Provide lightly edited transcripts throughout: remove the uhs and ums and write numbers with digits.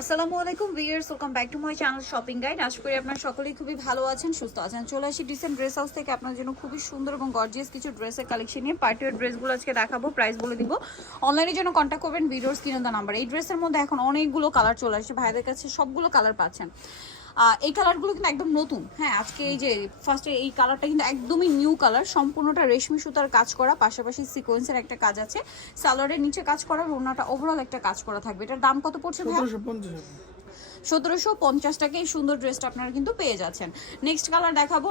আসসালামু আলাইকুম viewers, welcome back to my channel shopping guide. আশা করি আপনারা সকলেই খুবই ভালো আছেন, সুস্থ আছেন। চলে আসি ডিসেন্ট ড্রেস হাউস থেকে আপনার জন্য খুবই সুন্দর এবং গর্জিয়াস কিছু ড্রেসের কালেকশন নিয়ে। পার্টিওয়ার ড্রেসগুলো আজকে দেখাবো, প্রাইস বলে দিব। অনলাইনের জন্য কন্ট্যাক্ট করবেন ভিডিওর স্ক্রিনে দেওয়া নাম্বার। এই ড্রেসের মধ্যে এখন অনেকগুলো কালার চলে আসছে, ভাইদের কাছে সবগুলো কালার পাচ্ছেন। এই কালারগুলো কিন্তু একদম নতুন। হ্যাঁ, আজকে এই যে ফার্স্টে এই কালারটা কিন্তু একদমই নিউ কালার, সম্পূর্ণটা রেশমি সুতার কাজ করা, পাশাপাশি সিকোয়েন্সের একটা কাজ আছে, সালোয়ারের নিচে কাজ করা, ওড়নাটা ওভারঅল একটা কাজ করা থাকবে। এটার দাম কত পড়ছে ভাই? 1750 টাকা এই সুন্দর ড্রেসটা আপনারা কিন্তু পেয়ে যাচ্ছেন। নেক্সট কালার দেখাবো,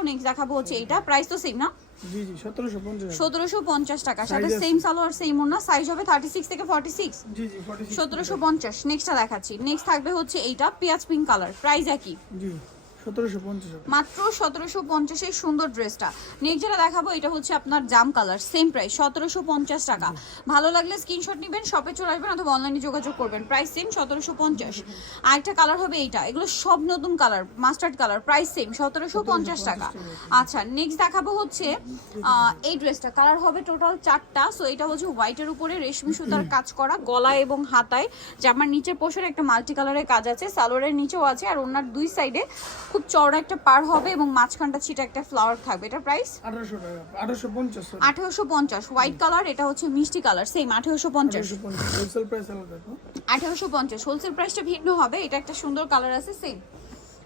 হচ্ছে এইটা। প্রাইস তো সেম না? জি জি 1750 টাকা, সাথে সেম সালোয়ার সেম ওড়না, সাইজ হবে 36 থেকে 46। জি জি 46 1750। নেক্সটটা দেখাচ্ছি, নেক্সট থাকবে হচ্ছে এইটা পেঁয়াজ পিঙ্ক কালার, প্রাইস একই, জি 1750 মাত্র 1750 এই সুন্দর ড্রেসটা। নেক্সট যেটা দেখাবো এটা হচ্ছে আপনার জাম কালার, সেম প্রাইস 1750 টাকা। ভালো লাগলে স্ক্রিনশট নেবেন, শপে চলে আসবেন অথবা অনলাইনে যোগাযোগ করবেন, প্রাইস সেম 1750। আরেকটা কালার হবে এইটা, এগুলো সব নতুন colour, mustard colour, price same 1750 টাকা। আচ্ছা, নেক্সট দেখাবো হচ্ছে এই ড্রেসটা, কালার হবে টোটাল 4টা। সো এটা হচ্ছে হোয়াইটের উপরে রেশমি সুতার কাজ করা, গলা এবং হাতায় জামার নিচের পোর্শনে একটা মাল্টি কালারের কাজ আছে, সালোয়ারের নিচেও আছে, আর ওনার দুই সাইডে খুব চওড়া একটা পার হবে এবং মাঝখানটা ছিটা একটা ফ্লাওয়ার থাকবে। এটা প্রাইস 1800 টাকা 1850 1850। হোয়াইট কালার, এটা হচ্ছে মিষ্টি কালার, সেম 1850। হোলসেল প্রাইস আলাদা তো 1850 হোলসেল প্রাইসটা ভিন্ন হবে। এটা একটা সুন্দর কালার আছে, সেম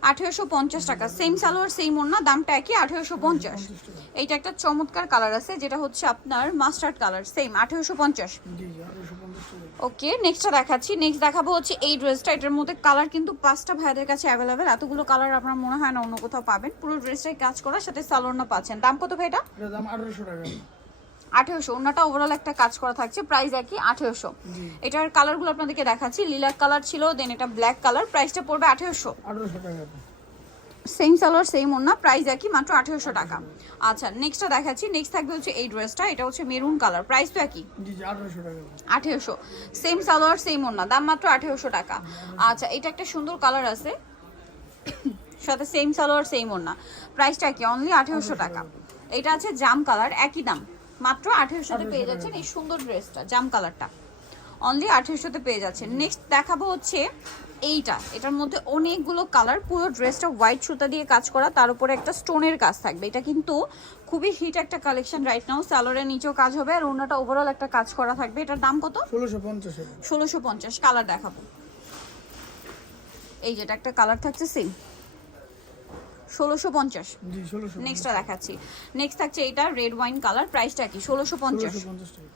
1850 টাকা, সেম সালোয়ার সেম ওড়না, দামটা একই 1850। এইটা একটা চমৎকার কালার আছে যেটা হচ্ছে আপনার মাস্টার্ড কালার, সেম 1850। জি 1850 টাকা ওকে, নেক্সটটা দেখাচ্ছি। নেক্সট দেখাবো হচ্ছে এই ড্রেসটা। এটার মধ্যে কালার কিন্তু 5টা ভাইদের কাছে অ্যাভেলেবেল, এতগুলো কালার আপনার মনে হয় না অন্য কোথাও পাবেন। পুরো ড্রেসটাই কাজ করার সাথে সালোয়ারটা পাচ্ছেন। দাম কত ভাই এটা? এটার দাম 1800 টাকা 1800। ওনাটা ওভারঅল একটা কাজ করা থাকছে, প্রাইস একই 1800। এটার কালারগুলো আপনাদেরকে দেখাচ্ছি, লিলাক কালার ছিল, দেন এটা ব্ল্যাক কালার, প্রাইসটা পড়বে 1800। 1800 টাকা সেম সালোয়ার সেম ওড়না, প্রাইস একই, মাত্র 1800 টাকা। আচ্ছা, নেক্সটটা দেখাচ্ছি। নেক্সট থাকবে হচ্ছে এই ড্রেসটা, এটা হচ্ছে মেরুন কালার, প্রাইস তো একই জি জি 1800 টাকা 1800। সেম সালোয়ার সেম ওড়না, দাম মাত্র 1800 টাকা। আচ্ছা, এটা একটা সুন্দর কালার আছে, সাথে সেম সালোয়ার সেম ওড়না, প্রাইসটা কি? অনলি 1800 টাকা। এটা আছে জাম কালার, একই দাম, মাত্র 1800-তে পেয়ে যাচ্ছেন এই সুন্দর ড্রেসটা। জাম কালারটা অনলি 1800-তে পেয়ে যাচ্ছেন। নেক্সট দেখাবো হচ্ছে এইটা, এটার মধ্যে অনেকগুলো কালার, পুরো ড্রেসটা হোয়াইট সুতা দিয়ে কাজ করা, তার উপরে একটা স্টোনের কাজ থাকবে। এটা কিন্তু খুবই হিট একটা কালেকশন রাইট নাও। সালোয়ারের নিচেও কাজ হবে আর ওনাটা ওভারঅল একটা কাজ করা থাকবে। এটার দাম কত? 1650 টাকা 1650। কালার দেখাবো, এই যেটা একটা কালার থাকছে সেম 1650। জি 1650 নেক্সটটা দেখাচ্ছি। নেক্সট থাকছে এটা রেড ওয়াইন কালার, প্রাইসটা কি? 1650। 1650 টাকা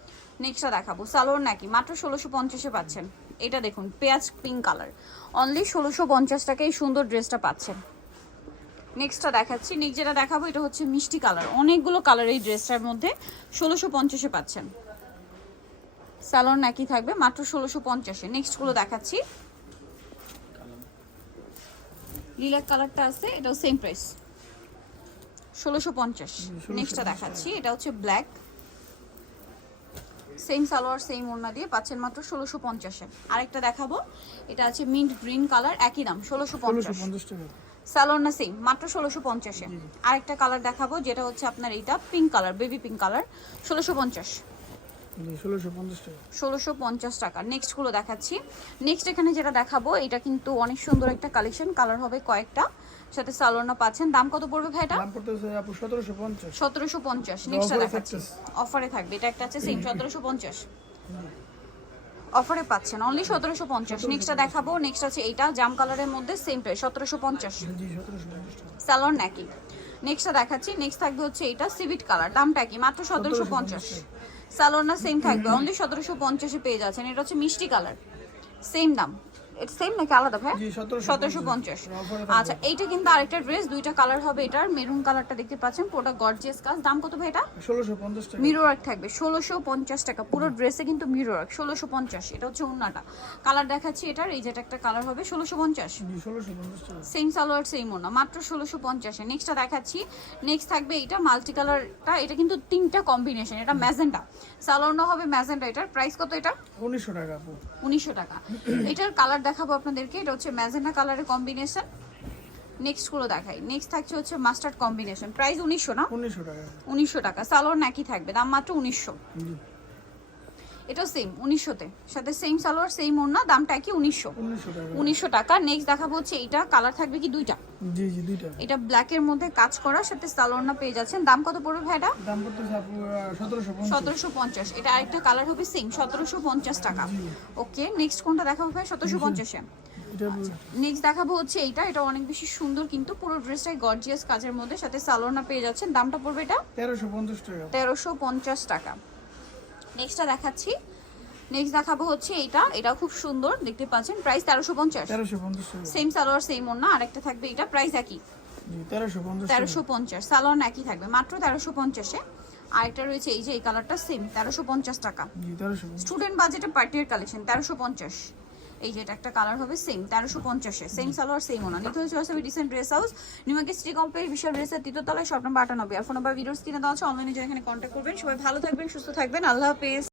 নেক্সটটা দেখাবো, সালোয়ার নাকি, মাত্র 1650-এ পাচ্ছেন। এটা দেখুন পেঁয়াজ পিঙ্ক কালার, অনলি 1650 টাকায় এই সুন্দর ড্রেসটা পাচ্ছেন। নেক্সটটা দেখাচ্ছি। নেক্সট যেটা দেখাবো এটা হচ্ছে মিষ্টি কালার, অনেকগুলো কালার এই ড্রেসটার মধ্যে, 1650-এ পাচ্ছেন। সালোয়ার নাকি থাকবে, মাত্র 1650-এ। নেক্সটগুলো দেখাচ্ছি, লিলাক কালারটা আছে, এটাও সেম প্রাইস 1650। নেক্সটটা দেখাচ্ছি, এটা হচ্ছে ব্ল্যাক, সেম সালোয়ার সেম ওড়না দিয়ে পাচ্ছেন মাত্র 1650-এ। আরেকটা দেখাবো, এটা আছে মিন্ট গ্রিন কালার, একই দাম 1650। 1650 টাকা সালোয়ার না সেম, মাত্র 1650-এ। আরেকটা কালার দেখাবো যেটা হচ্ছে আপনার এইটা pink colour, baby pink colour, 1650। জি 1650 টাকা 1650 টাকা। নেক্সট গুলো দেখাচ্ছি। নেক্সট এখানে যেটা দেখাবো এটা কিন্তু অনেক সুন্দর একটা কালেকশন, কালার হবে কয়েকটা, সাথে সালোয়ারটা পাচ্ছেন। দাম কত পড়বে ভাই এটা? দাম পড়তেছে আপু 1750 1750। নেক্সটটা দেখাচ্ছি, অফারে থাকবে, এটা একটা আছে সেম 1750, অফারে পাচ্ছেন অনলি 1750। নেক্সটটা দেখাবো, নেক্সট আছে এইটা জাম কালারের মধ্যে, সেম প্রাইস 1750। জি 1750 টাকা সালোয়ার নাকি। নেক্সটটা দেখাচ্ছি, নেক্সট থাকবে হচ্ছে এইটা সিভিট কালার, দামটা কি? মাত্র 1750। সালোয়ার না সেম থাকবে, অনলি 1750-এ পেয়ে যাচ্ছেন। এটা হচ্ছে মিষ্টি কালার, সেম দাম, এটা সেম নাকি আলাদা ভাই? জি 1750। আচ্ছা, এইটা কিন্তু আরেকটা ড্রেস, দুইটা কালার হবে এটার। মেরুন কালারটা দেখতে পাচ্ছেন, পুরোটা গর্জিয়াস কাজ। দাম কত ভাই এটা? 1650 টাকা মিরর ওয়ার্ক থাকবে 1650 টাকা, পুরো ড্রেসে কিন্তু মিরর ওয়ার্ক 1650। এটা হচ্ছে ওড়নাটা। কালার দেখাচ্ছি এটার, এই যেটা একটা কালার হবে 1650। জি 1650 টাকা সেম সালোয়ার সেম ওড়না, মাত্র 1650-এ। নেক্সটটা দেখাচ্ছি, নেক্সট থাকবে এটা মাল্টি কালারটা, এটা কিন্তু 3টা কম্বিনেশন, এটা ম্যাজেন্টা, সালোয়ারটা হবে ম্যাজেন্টা। এটার প্রাইস কত? এটা 1900 টাকা আপু 1900 টাকা। এটার কালার দেখাবো আপনাদেরকে, এটা হচ্ছে ম্যাজেন্টা কালারের কম্বিনেশন। নেক্সট গুলো দেখাই। নেক্সট থাকছে হচ্ছে মাস্টার্ড কম্বিনেশন, প্রাইস 1900 না? 1900 টাকা 1900 টাকা। সালোয়ার নাকি থাকবে, দাম মাত্র 1900। জি এটাও সেম 1900-তে, সাথে সেম সালোয়ার সেম ওড়না, দামটা কি 1900 1900 টাকা। 1900 টাকা। নেক্সট দেখাবো হচ্ছে এইটা, কালার থাকবে কি দুইটা, জি জি দুইটা। এটা ব্ল্যাকের মধ্যে কাজ করা, সাথে সালোয়ারটা পেয়ে যাচ্ছেন। দাম কত পড়বে ভাইটা? দাম পড়তেছে আপু 1750। 1750। এটা আরেকটা কালার হবে সেম 1750 টাকা। ওকে, নেক্সট কোনটা দেখাবো ভাই? 1750-এ। এটা নেক্সট দেখাবো হচ্ছে এইটা, এটা অনেক বেশি সুন্দর কিন্তু পুরো ড্রেসটাই গর্জিয়াস কাজের মধ্যে, সাথে সালোয়ারটা পেয়ে যাচ্ছেন। দামটা পড়বে এটা 1350 টাকা। 1350 টাকা। নেক্সটটা দেখাচ্ছি, নেক্সট দেখাবো হচ্ছে এইটা, এটা খুব সুন্দর দেখতে পাচ্ছেন, প্রাইস 1350। 1350 টাকা। সেম সালোয়ার সেম ওড়না, আরেকটা থাকবে এটা, প্রাইস একই জি 1350 টাকা। 1350, সালোয়ার একই থাকবে মাত্র 1350-এ। আরেকটা রয়েছে এই যে এই কালারটা সেম 1350 টাকা। জি 1350। স্টুডেন্ট বাজেটে পার্টির কালেকশন 1350। এই যে এটা একটা কালার হবে সেম 1350-এ, সেম সালোয়ার সেম ওনা। নিতে হচ্ছে আসবে decent dress house, new market city complex, বিশাল ড্রেসের তৃতীয়তলায়, শপ নম্বর 98। আর ফোন নাম্বার ভিডিওস কিনে দেওয়া আছে, অনলাইনে যারা এখানে কন্ট্যাক্ট করবেন। সবাই ভালো থাকবেন, সুস্থ থাকবেন, আল্লাহ হাফেজ।